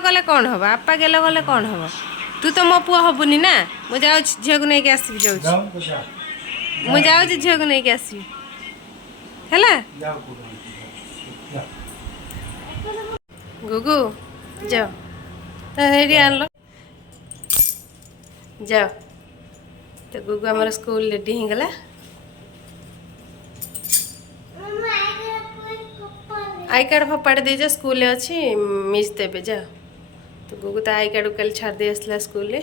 गले कौन हम आपा गेल गले कौन हम तू तो मो पुआ हबुनी ना मु जाऊ झील को नहीं आसबि मु जाऊ झील को नहीं आसबि है गुगु जाओ तो हेरी आन लो जाओ तो गुगु आमर स्कूल रेडी हो गला आई कार्ड फपाड़ी दे जा स्कूल अच्छी मिस देवे जा तो गुगु तो आई कार्ड कल छाड़ दे आसला स्कूल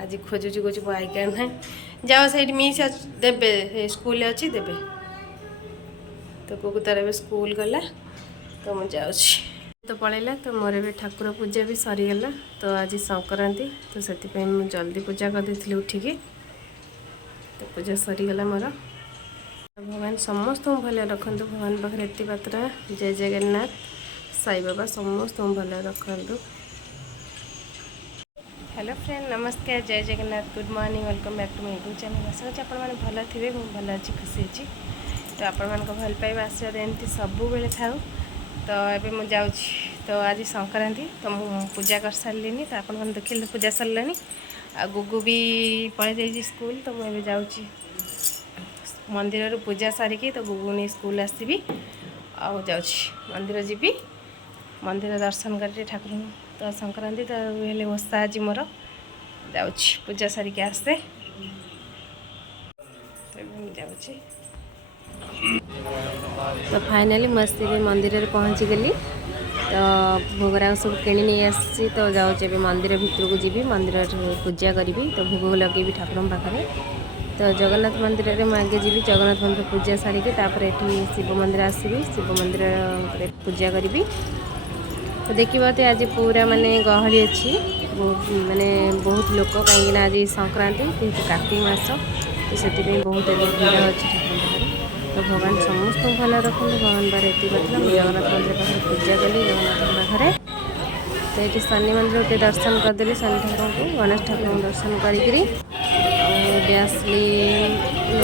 आज खोजुची कुछ आई कार्ड ना जाओ सही मिस देवे स्कूल अच्छी देवे तो गुगु तार स्कूल गला तो मुझे जाऊँ तो पलैला तो मोर भी ठाकुर पूजा भी सरीगला तो आज संक्रांति तो से जल्दी पूजा कर दी उठिकी तो पूजा सरीगला मोर भगवान समस्त भल रखु भगवान पाखे एति मात्रा जय जगन्नाथ साई बाबा समस्त भल रखु। हेलो फ्रेंड नमस्कार जय Jagannath good morning welcome back to my YouTube channel आशा करछि आपण माने भल थिबे मु भल अछि खुशी अछि तो आपण मान को भल पाइबा आशीर्वाद एमती सब बेले थाउ तो एबे मु जाउछि तो आज संक्रांति तो मु पूजा कर सारलिनी तो आपण माने देखिले पूजा सरलानी आ गुगु भी पळे जाई स्कूल तो मु एबे जाउछि मंदिर रू पूजा सारिकी तो गुगुनी स्कूल आसबि आ जाउछि मंदिर जीबी मंदिर दर्शन कर ठाकुर तो संक्रांति तो हेले ओषा आज मोर जाउछि पूजा सारिकी आसे तो जाउछि तो फाइनाली मस्ती मंदिर में पहुँची गली तो भोगराग सब किणी नहीं आसी तो जाऊँ मंदिर भितर को जी मंदिर पूजा करी तो भोग लगे ठाकुर पाखे तो जगन्नाथ मंदिर में मुझे जी जगन्नाथ मंदिर पूजा सारिकी ये शिव मंदिर आसबि शिव मंदिर पूजा करी तो देखा तो आज पूरा माने गहली अच्छी माने बहुत लोक कहीं आज संक्रांति जेहतु कार्तिक मास तो से बहुत भीड़ अच्छी ठाकुर तो भगवान समस्त भल रखु भगवान बार एति बात जगन्नाथ मंदिर पाखे पूजा कली जगन्नाथ पाखे तो ये शनि मंदिर के दर्शन करदेली शनि ठाकुर को गणेश ठाकुर को दर्शन करी आसली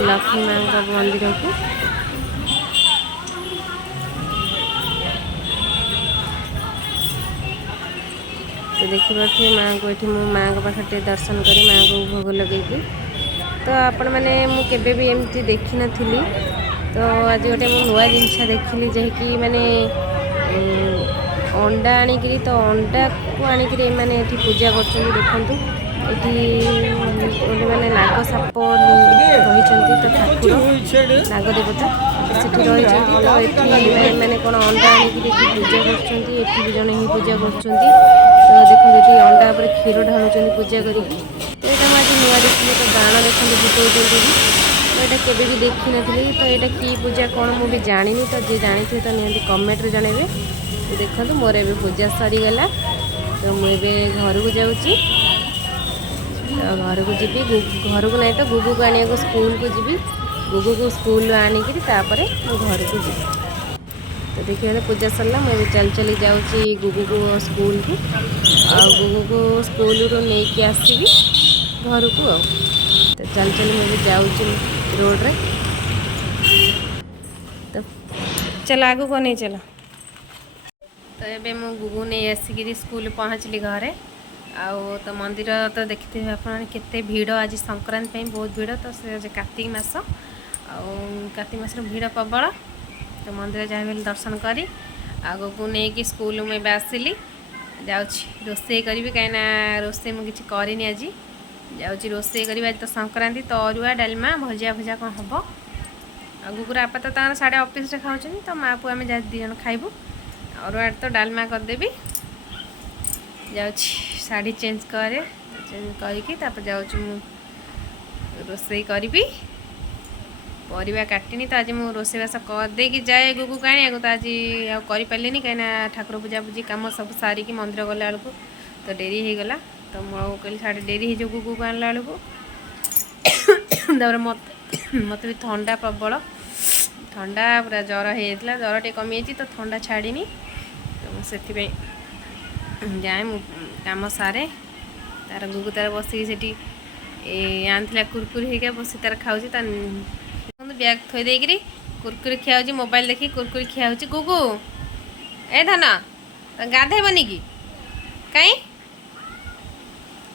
लक्ष्मी माँ का मंदिर को तो देखिए माँ को ये मो माँ को पाखे दर्शन करी माँ को भोग लगे तो आपण मैंने मुझे भी एमती देखी नी तो आज गोटे मु नुआ जिनस देखिली जैकि माने अंडा आनिकी तो अंडा को आनिक मैंने ये पूजा कर देखु ये मैंने नाग साप रही तो ठाकुर नाग देवता सेठी रही तो ये मैंने कौन अंडा आनिक पूजा कर जड़े ही पूजा कर तो देखो ये अंडा पर क्षीर ढालुं पूजा करी तो यहाँ आज नुआ देखिए तो बाण देखते बुटौती तो यहाँ केवे भी देखी नी तो यहाँ कि पूजा कौन मुझे जानी तो जी जानी तो निहती कमेंट रे जनइबे तो देखो मोर ए पूजा सरीगला तो मुझे घर को जाऊँगी तो घर को जी घर को नहीं तो गुगु को आने को स्कूल को जी गुगु को स्कूल आनिक घर को जी तो देखिए पूजा सरला मुझे चल चली जाऊँगी गुगु को स्कूल को आ गुगु को स्कूल रू नहीं आसबि घर को तो चल चल मुझे जाऊँगी रोड रे तो चल आगू को नहीं चलो तो ये मु गुगु नहीं आसिक स्कूल पहुँचली घरे आउ तो मंदिर तो देखते आपते भीड़ आज संक्रांति बहुत भीड़ तो से कार्तिक मास कार्तिक मास भीड़ प्रबल तो मंदिर जहाँ भी दर्शन करी आगू नहीं स्कूल में आसिली जाऊँगी रोसे करी कहीं रोसे मुझे करनी आज जाऊँगी रोसे करी आज तो संक्रांति तो अरुआ डालमा भजिया भजा कौन हम आगुकुर आपा तो साढ़े ऑफिस खाऊँ तो माँ पुआ आम दिजन खाइबू अरुआ तो डालमा करदेवी जाऊँ शाढ़ी चेंज करे चेंज करके जाऊँ रोसे करी परिवा काटिनी तो आज मुझे रोसेबास करदे जाए गुगु काणिया तो आज आपारे कहीं ठाकुर पूजा पूजी कम सब सारिकी मंदिर गला बेलू तो डेरी हो गला तो मुझे कहली साढ़े डेरी हो गुगु को आणला बेलू मत भी ठंडा प्रबल ठंडा पूरा ज्वर होता ज्वर टे कमी तो ठंडा छाड़नी तो से जाए कम सारे तार गुगु तार बसिकी आनला कुरकुरी होगा बस तार खाऊँ बैग थोई देकरी कुरकुरी खिया मोबाइल देखी कुरकुरी खिया गुगु ए धन गाधेबनी कि कहीं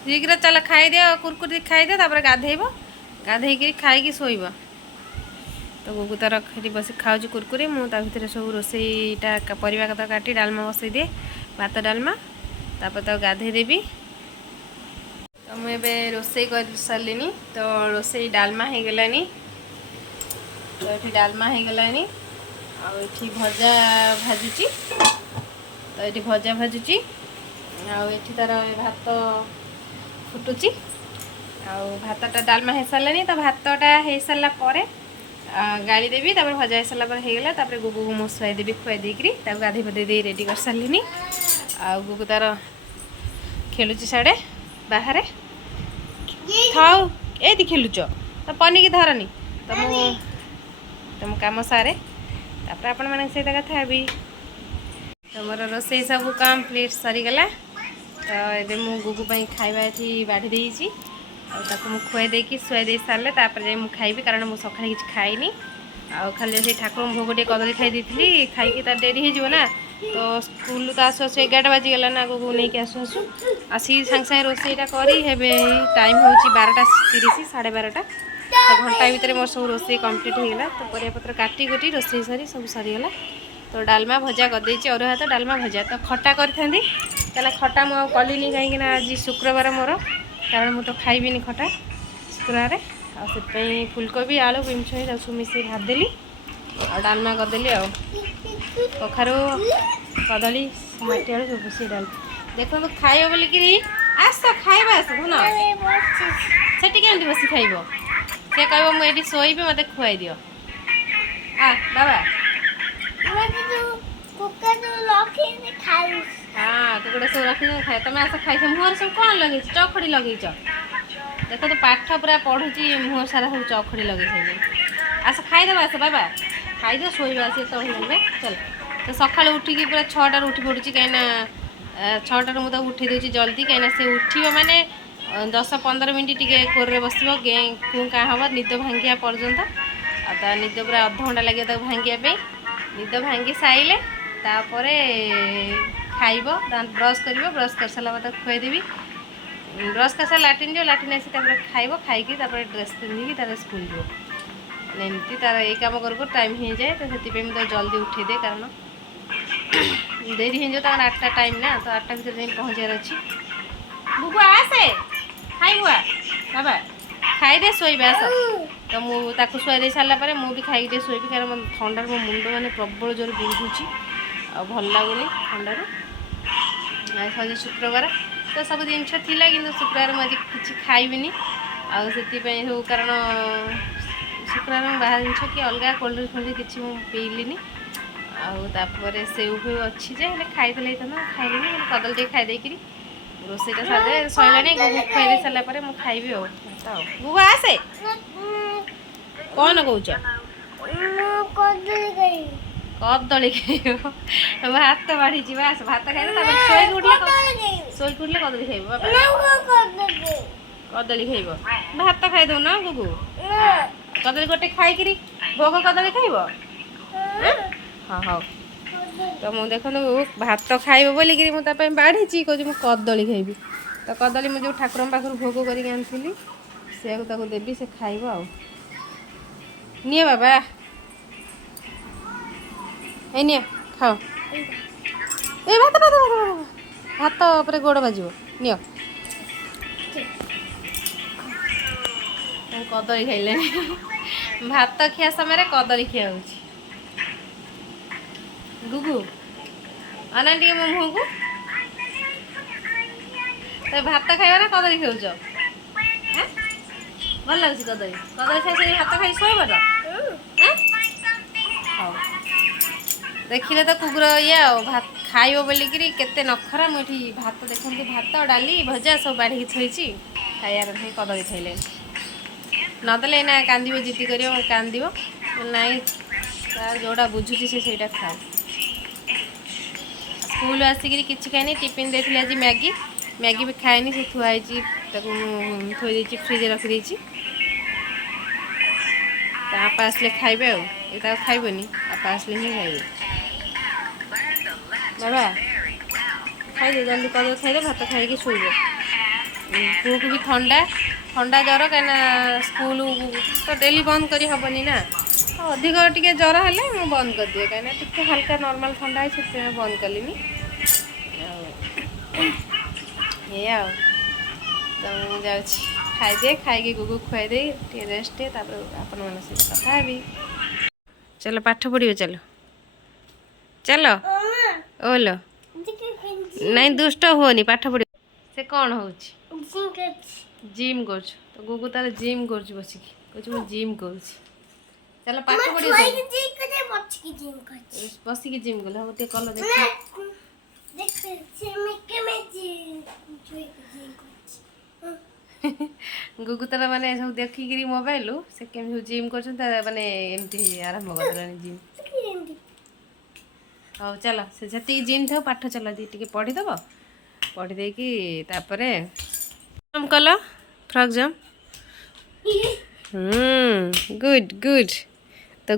शीघ्र चल खाईदे कुरकुरी खाईदे तापर गाधेब गाधेक खाई शोब तो गुगु तार ये बस खाऊँ कुरकुरी मुझे भितर सब रोसईटा परिवा कथा काटी डालमा बसई दिए भात डालमा तापर तो गाधे देवी तो मुझे रोसई कर सारे तो रोसई डालमा हो गलानी तो ये डालमा हो गलानी आठी भजा भाजुची तो ये भजा भाजुची आठी तार भात फुटुची भातटा डालमा हो सारे तो भातटा हो सारा पर गाड़ी देवी तापर भजा हो सारा पर होगला तापर गुगु को मो शुआई देवी खुआई देकरी गाधे पाधे दे रेडी कर सारे आ गुगु तार खेलुची साड़े बाहर थाऊ ये खेलुच तो पनिकी धरनी तो तुम कम सारे तापर आपण मन सहित कथा भी तुमर रोसई सब कम्प्लीट सरीगला तो ये मु गुगु खाଇବା ये बाढ़ी देती खुआई देकी शुआई दे सारे मुझे खाइबी कारण मुझे सका कि खाईनी आ खाली से ठाकुर भोग टे कदली खाई देती खाई तार डेरी हो ना तो स्कूल तो आसु आसु 11 बाजीगला ना गुगु नहीं कि आसु आसु आसी सांगे सांगे रोसईटा करी टाइम हूँ 12:30 12:30 तो घंटा भितर मोर सब रोसई कम्प्लीट होगा तो परियापत्र काटी गोटी रोसई सारी सब सरीगला तो डालमा भजा करदे अरुआ भात डालमा भजा तो खटा करी खटा मुझे कलिनी कहीं आज शुक्रवार मोर कारण मुझे तो खाइबिनी खटा शुक्रवार से फुलकोबी आलू बिमछ सब मिसे भात देली और डालमा करदेली आ कखारू कदली माटी आलू सब से डाल देखो तो खाइब बोलिकी आस खाइब आस भुन से केमती बस खाइब से कह मुझे शोबी मत खुआई दियो आ बाबा हाँ कुकुड़ा सब रखी खाए तुम आस खाई मुहर सब कौन लगे चखड़ी लगे देख तो पाठ पूरा पढ़ुची मुहर सारा सब चखड़ी लगे आस खाईदेव आस बाबा खाईदे शोब आस तले चल तो सका उठिकी पूरा 6टार उठी पड़ुची कहीं 6टार मुझे उठे दूसरी जल्दी कहीं से उठो माने 10-15 मिनट टे कोरे बस गे कूँ क्या हम निद भांगिया पर्यंत आ निद पूरा अध घंटा लगे भांगिया निद भांगी सारे तापर खाइब ब्रश कर ब्रश कर सारा बाद खुआईदेवी ब्रश कर सारा लाट्रिन जो लाट्रिन आसी खाइब खाई ड्रेस पिंधिकी तार स्कूल जो एमती तार ये कम कर टाइम हो जाए तो से मुझे जल्दी उठे दे कारण देरी हो जाए 8टा टाइम ना तो 8टा भर पहुँचार अच्छी बुबु आसे खाइबुआ बाबा खाईदे शोब आस तो मुझे शुआई दे सारापर मुझे खाई शोबी कारण ठंडार मो मुंड मैंने प्रबल जोर बिंधुची आ भल लगुनि ठंडार आज शुक्रवार तो सब जिन थी कि शुक्रवार मुझे किसी खाइबिनी आती सब कारण शुक्रवार बाहर जिन कि अलग कोल्ड ड्रिंक्स फोल्ड किसी पीलिनी आपर सेव फेव अच्छी जे खाई खाइली कदली खाईदेक रोसईटा सारे सैलानी गुगु खुआई दे सारापर मुझे खाइबी गुगु आसे कौन कौच कदली खाइब भात बाढ़ी आस भात खाइब शोक उठले कदली खाइब कदली खाइब भात खाईदे ना गुगु कदली गोटे खाई भोग कदली खाइब हाँ हाँ तो मुझे देखो भात खाइब बोलिकी मुझे बाढ़ी कह कदली खाइबी तो कदली मुझे ठाकुर पाखर भोग करके आनी से देवी से खाइब आ निए बाबा ए निए खाओ ए भात भात भात भात पर गोड़ बाजो नियो कदली खाइले भात खिया समय कदली खिया हो गुगु अना टे मो मुह को तो भात खाइब ना कदली खाऊ भल लगे कदली कदली खाई भात खाई शोब देखिले तो कुकुर ये भात खाइब बोलिकी केते नखरा मुझे भात देखते भात डाली भजा सब बाढ़ी थोड़ी खाइबार नहीं कदली खाइले नदेले ना कांदी जिद्दी कर कांद नाई तार जोड़ा बुझुची से खाओ स्कूल आसिक किसी खाई टिफिन देती आज मैगी मैगी भी खाएनी से थुआई थोड़ी फ्रिज रखी आपा आसले खाइबे आ खाइबनी आपा आसले ही खाइबे बाबा ଖାଇଦେ ଜଲ୍ଦି କଦଳୀ ଖାଇଦେ ଭାତ ଖାଇକି ଶୋଇବ। ପୁଅକୁ ବି ଥଣ୍ଡା ଜ୍ୱର କାହିଁକିନା ସ୍କୁଲ ତ ଡେଲି ବନ୍ଦ କରି ହେବନି ନା। ଅଧିକ ଟିକେ ଜ୍ୱର ହେଲେ ମୁଁ ବନ୍ଦ କରିଦିଏ କାହିଁକିନା ଟିକେ ହାଲକା ନର୍ମାଲ ଥଣ୍ଡା ଅଛି ସେଥିପାଇଁ ବନ୍ଦ କଲିନି। ଆଉ ଏଇଆ ଆଉ ତ ମୁଁ ଯାଉଛି ଖାଇଦିଏ ଖାଇକି ଗୁଗୁ ଖୁଆଇଦେଇ ଟିକେ ରେଷ୍ଟ ଦିଏ ତାପରେ ଆପଣମାନଙ୍କ ସହିତ କଥା ହେବି। ଚାଲ ପାଠ ପଢ଼ିବ ଚାଲ ଚାଲ ଓଲୋ ନାଇଁ ଦୁଷ୍ଟ ହୁଅନି ପାଠ ପଢ଼ିବ। ସେ କ'ଣ ହେଉଛି ଜିମ୍ କରୁଛୁ ତ ଗୁଗୁ ତାର ଜିମ୍ କରୁଛୁ ବସିକି କହୁଛି ମୁଁ ଜିମ୍ କରୁଛି। ଚାଲ ପାଠ ପଢ଼ିବ ବସିକି ଜିମ୍ କଲେ ହବ ଟିକେ କଲ ଦେଖ। ଗୁଗୁ ତାର ମାନେ ସବୁ ଦେଖିକିରି ମୋବାଇଲରୁ ସେ କେମିତି ସବୁ ଜିମ୍ କରୁଛନ୍ତି ମାନେ ଏମିତି ଆରମ୍ଭ କରିଦେଲାଣି ଜିମ୍। ହଉ ଚାଲ ସେ ଯେତିକି ଜିମ୍ ଥାଉ ପାଠ ଚାଲ ଟିକେ ପଢ଼ିଦେବ ପଢ଼ି ଦେଇକି ତାପରେ କଲ ଫ୍ରକ୍ ଜମ୍ପ। Good good. ତ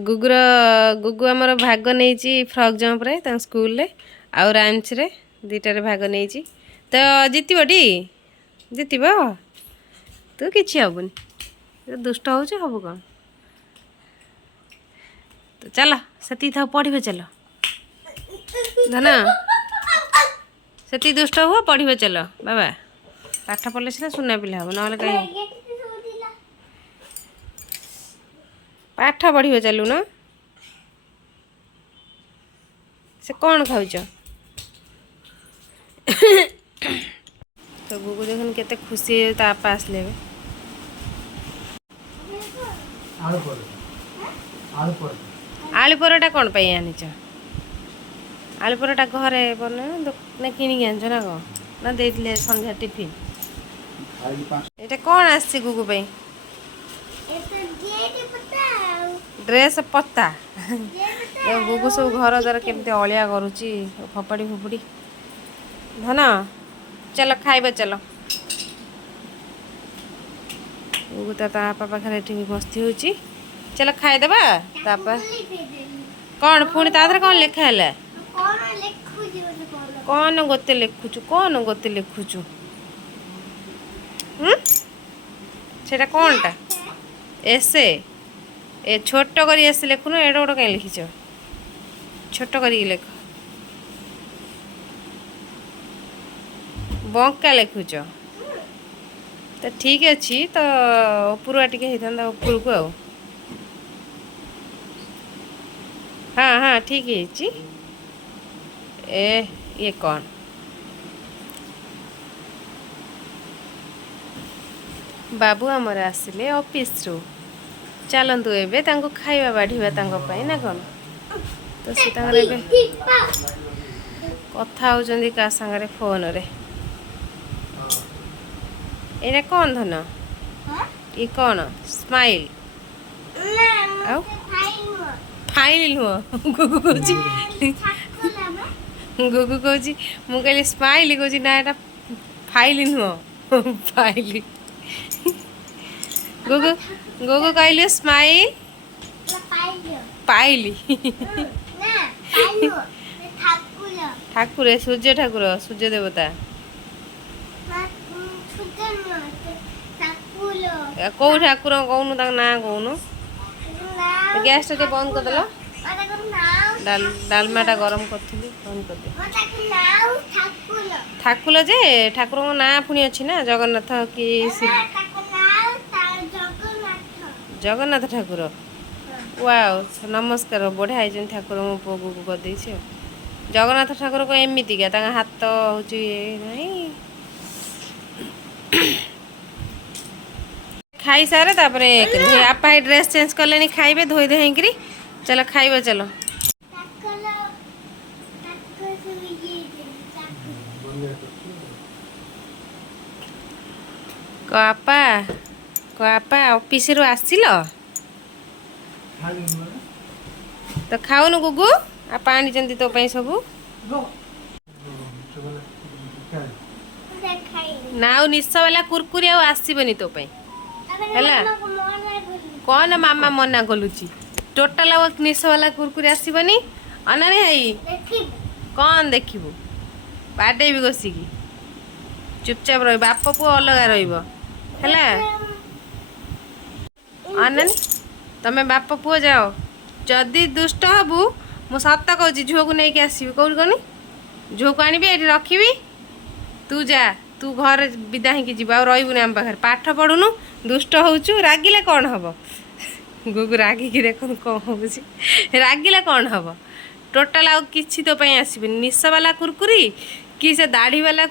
ଗୁଗୁ ଆମର ଭାଗ ନେଇଛି ଫ୍ରକ୍ ଜମ୍ପରେ ତାଙ୍କ ସ୍କୁଲରେ ଆଉ ରାଇମ୍ସରେ ଦୁଇଟାରେ ଭାଗ ନେଇଛି। ତ ଜିତିବଟି ଜିତିବ ତୁ କିଛି ହେବୁନି ଦୁଷ୍ଟ ହେଉଛୁ ହବୁ କ'ଣ। ତ ଚାଲ ସେତିକି ଥାଉ ପଢ଼ିବ ଚାଲ ଧନ ସେତିକି ଦୁଷ୍ଟ ହୁଅ ପଢ଼ିବ ଚାଲ ବାବା ପାଠ ପଢ଼ିଲେ ସିନା ସୁନା ପିଲା ହେବ ନହେଲେ କାହିଁ ପାଠ ପଢ଼ିବ ଚାଲୁନ। ସେ କ'ଣ ଖାଉଛ ତ ଗୁଗୁ ଦେଖୁନ କେତେ ଖୁସି ହେଇଯାଉଛି ତା ବାପା ଆସିଲେ ଏବେ। ଆଳୁ ପରଟା କ'ଣ ପାଇଁ ଆଣିଛ? ଆଳୁ ପରଟା ଘରେ ବନେଇବ ନା କିଣିକି ଆଣିଛ ନା କ'ଣ ନା ଦେଇଥିଲେ ସନ୍ଧ୍ୟା ଟିଫିନ୍? ଏଇଟା କ'ଣ ଆସିଛି ଗୁଗୁ ପାଇଁ? ଡ୍ରେସ୍ ପତା ଗୁଗୁ ସବୁ ଘର ଦ୍ୱାରା କେମିତି ଅଳିଆ କରୁଛି ଫୋପାଡ଼ି ଫୋପାଡ଼ି। ଧନ ଚାଲ ଖାଇବ ଚାଲ। ଗୁଗୁ ତା ବାପା ପାଖରେ ଏଠି ବସ୍ତି ହେଉଛି ଚାଲ ଖାଇଦେବା ତାପରେ କ'ଣ ପୁଣି ତା ଦେହରେ କ'ଣ ଲେଖା ହେଲା? କ'ଣ ଗୋଟେ ଲେଖୁଛୁ ସେଇଟା କ'ଣଟା ଏସେ ଏ ଛୋଟ କରି ଏସେ ଲେଖୁନ ଏଡ଼େ ବଡ଼ କାହିଁ ଲେଖିଛ ଛୋଟ କରିକି ଲେଖ। ବଙ୍କା ଲେଖୁଛ ତ ଠିକ୍ ଅଛି ତ ଉପରୁଆ ଟିକେ ହେଇଥାନ୍ତା ଉପରକୁ ଆଉ। ହଁ ଠିକ୍ ହେଇଛି। ଇଏ କ'ଣ ବାବୁ ଆମର ଆସିଲେ ଅଫିସରୁ ଚାଲନ୍ତୁ ଏବେ ତାଙ୍କୁ ଖାଇବା ବାଢ଼ିବା ତାଙ୍କ ପାଇଁ ନା କ'ଣ। ତ ସେ ତାଙ୍କର ଏବେ କଥା ହେଉଛନ୍ତି କାହା ସାଙ୍ଗରେ ଫୋନରେ। ଏଇଟା କ'ଣ ଧନ ଇଏ କ'ଣ ସ୍ମାଇଲ୍ ଆଉ ଫାଇଲ୍ ନୁହଁ ଗୁଗୁ କହୁଛି ମୁଁ କହିଲି ସ୍ମାଇଲ୍ କହୁଛି ନା ଏଇଟା ଫାଇଲ୍ ନୁହଁ ଫାଇଲ୍। ଗୁଗୁ କହିଲୁ ସ୍ମାଇଲ୍ ପାଇଲି ଠାକୁର ସୂର୍ଯ୍ୟ ଠାକୁର ସୂର୍ଯ୍ୟ ଦେବତା କୋଉ ଠାକୁର କହୁନୁ ତାଙ୍କ ନାଁ କହୁନୁ। ଗ୍ୟାସ୍ଟା ଟିକେ ବନ୍ଦ କରିଦେଲ ଡାଲମାଟା ଗରମ କରିଥିଲି ବନ୍ଦ କରିଦେ। ଠାକୁର ଯେ ଠାକୁରଙ୍କ ନାଁ ପୁଣି ଅଛି ନା ଜଗନ୍ନାଥ କି ଜଗନ୍ନାଥ ଠାକୁର। ୱାଓ ନମସ୍କାର ବଢ଼ିଆ ହେଇଛନ୍ତି ଠାକୁର ମୋ ପୁଅ ଗୁଗୁ କରିଦେଇଛି ଆଉ। ଜଗନ୍ନାଥ ଠାକୁରଙ୍କ ଏମିତିକା ତାଙ୍କ ହାତ ହେଉଛି ନାହିଁ। ଖାଇସାରେ ତାପରେ ଆପା ଏ ଡ୍ରେସ୍ ଚେଞ୍ଜ କଲେଣି ଖାଇବେ ଧୋଇ ଧୋଇକିରି ଚାଲ ଖାଇବ ଚାଲ। ଆପା ଅଫିସରୁ ଆସିଲ ତ ଖାଉନୁ ଗୁଗୁ ଆପା ଆଣିଛନ୍ତି ତୋ ପାଇଁ ସବୁ ନା ଆଉ ନିଶ ବାଲା କୁରକୁରି ଆଉ ଆସିବନି ତୋ ପାଇଁ ହେଲା। କ'ଣ ମାମା ମନା କଲୁଛି ଟୋଟାଲ ନିଶ ବାଲା କୁରକୁରି ଆସିବନି ଅନାରେ ହେଇ କ'ଣ ଦେଖିବୁ ବାଡ଼େଇବି ବସିକି। ଚୁପଚାପ ରହିବ, ବାପ ପୁଅ ଅଲଗା ରହିବ ହେଲା। ଅନାନି ତମେ ବାପ ପୁଅ ଯାଅ, ଯଦି ଦୁଷ୍ଟ ହବୁ ମୁଁ ସତ କହୁଛି ଝୁଅକୁ ନେଇକି ଆସିବି। କୋଉଠି କହନି ଝୁଅକୁ ଆଣିବି ଏଠି ରଖିବି, ତୁ ଯା, ତୁ ଘରେ ବିଦା ହେଇକି ଯିବୁ, ଆଉ ରହିବୁନି ଆମ ପାଖରେ। ପାଠ ପଢ଼ୁନୁ, ଦୁଷ୍ଟ ହଉଛୁ, ରାଗିଲେ କ'ଣ ହବ? ଗୁଗୁ ରାଗିକି ଦେଖନ୍ତୁ କ'ଣ ହଉଛି। ରାଗିଲେ କ'ଣ ହବ? ଟୋଟାଲ୍ ଆଉ କିଛି ତୋ ପାଇଁ ଆସିବନି। ନିଶବାଲା କୁରକୁରି କି ସେ ଦାଢ଼ିବାଲା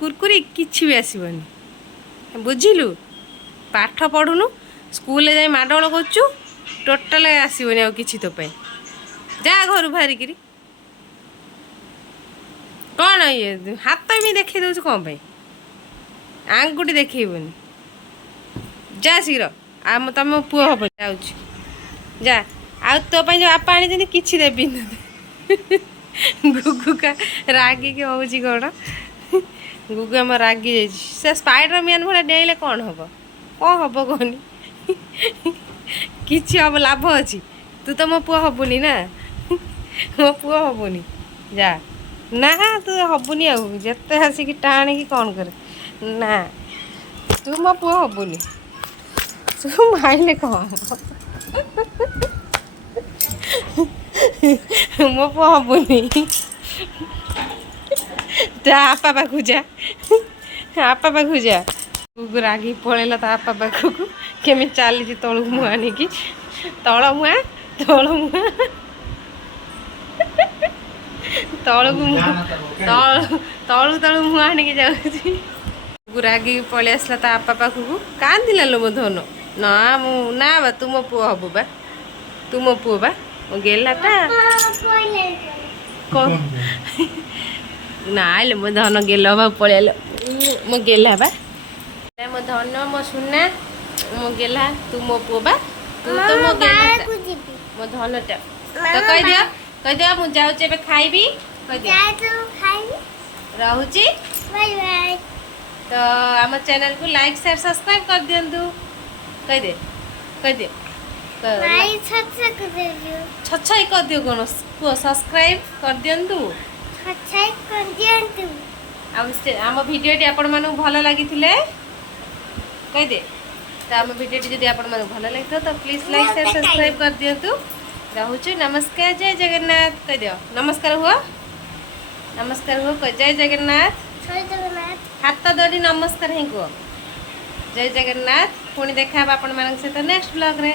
କୁରକୁରି କିଛି ବି ଆସିବନି, ବୁଝିଲୁ? ପାଠ ପଢ଼ୁନୁ, ସ୍କୁଲରେ ଯାଇ ମାଡ଼ଗୋଳ କରୁଛୁ, ଟୋଟାଲ୍ ଆସିବନି ଆଉ କିଛି ତୋ ପାଇଁ। ଯା ଘରୁ ବାହାରିକିରି। କ'ଣ ଇଏ ହାତ ବି ଦେଖେଇ ଦେଉଛୁ କ'ଣ ପାଇଁ? ଆଙ୍ଗୁଠି ଦେଖେଇବନି, ଯା ଶୀଘ୍ର। ଆଉ ତମ ପୁଅ ହବ, ଯାଉଛି ଯା। ଆଉ ତୋ ପାଇଁ ଯେଉଁ ବାପା ଆଣିଛନ୍ତି କିଛି ଦେବିନି ଗୁଗୁକା ରାଗିକି ହେଉଛି କ'ଣ? ଗୁଗୁ ଆମର ରାଗି ଯାଇଛି। ସେ ସ୍ପାଇଡର ମ୍ୟାନ୍ ଭଳିଆ ଡେଇଁଲେ କ'ଣ ହବ? କ'ଣ ହବ କହନି? କିଛି ହବ, ଲାଭ ଅଛି? ତୁ ତ ମୋ ପୁଅ ହବୁନି ନା, ମୋ ପୁଅ ହବୁନି। ଯା ନା, ତୁ ହବୁନି। ଆଉ ଯେତେ ଆସିକି ଟାଣିକି କ'ଣ କରେ, ନା ତୁ ମୋ ପୁଅ ହବୁନି। ତୁ ମାଇଲେ କ'ଣ ହବ? ମୋ ପୁଅ ହବୁନି। ତା ଆପା ପାଖକୁ ଯା, ଆପା ପାଖକୁ ଯା। ଗୁଗୁ ରାଗି ପଳେଇଲା ତା ଆପା ପାଖକୁ। କେମିତି ଚାଲିଛି ତଳକୁ ମୁହଁ ଆଣିକି, ତଳ ମୁହାଁ ତଳକୁ ତଳୁ ମୁହଁ ଆଣିକି ଯାଉଛି। ଗୁଗୁ ରାଗିକି ପଳେଇ ଆସିଲା ତା ଆପା ପାଖକୁ। କାନ୍ଦିଲା ଲୋ ମୋ ଧନ। ନା ମୁଁ ନା ବା, ତୁ ମୋ ପୁଅ ହବୁ ବା, ତୁ ମୋ ପୁଅ ବା। ମୋ ଗେଲାଟା ନାଇଲେ ମୋ ଧନ ଗେଲ ବା ପଳେଇଲ। ମୋ ଗେଲା ବା, ମୋ ଧନ, ମୋ ସୁନା, ମୋ ଗେଲା, ତୁ ମୋ ପୁଅ ବା, ତୁ ତ ମୋ ଗେଲା, ମୋ ଧନଟା। ତ କହିଦିଅ, କହିଦିଅ ମୁଁ ଯାଉଛି ଏବେ ଖାଇବି, କହିଦିଅ ରହୁଛି। ତ ଆମ ଚ୍ୟାନେଲକୁ ଲାଇକ୍ ସେୟାର ସବସ୍କ୍ରାଇବ୍ କରିଦିଅନ୍ତୁ। କହିଦେ, କହିଦିଅ, ଛଛାଇ କରିଦିଅ। କ'ଣ କୁହ? ସବସ୍କ୍ରାଇବ୍ କରିଦିଅନ୍ତୁ। ଆଉ ଆମ ଭିଡ଼ିଓଟି ଆପଣମାନଙ୍କୁ ଭଲ ଲାଗିଥିଲେ କହିଦେ। ତ ଆମ ଭିଡ଼ିଓଟି ଯଦି ଆପଣମାନଙ୍କୁ ଭଲ ଲାଗିଥିବ ତ ପ୍ଲିଜ୍ ଲାଇକ୍ ସେୟାର ସବସ୍କ୍ରାଇବ୍ କରିଦିଅନ୍ତୁ। ରହୁଛୁ, ନମସ୍କାର, ଜୟ ଜଗନ୍ନାଥ। କହିଦିଅ ନମସ୍କାର ହୁଅ, ନମସ୍କାର ହୁଅ, ଜୟ ଜଗନ୍ନାଥ। ହାତ ଧରି ନମସ୍କାର ହିଁ କୁହ। ଜୟ ଜଗନ୍ନାଥ। ପୁଣି ଦେଖା ହେବା ଆପଣମାନଙ୍କ ସହିତ ନେକ୍ସଟ ବ୍ଲଗ୍ରେ।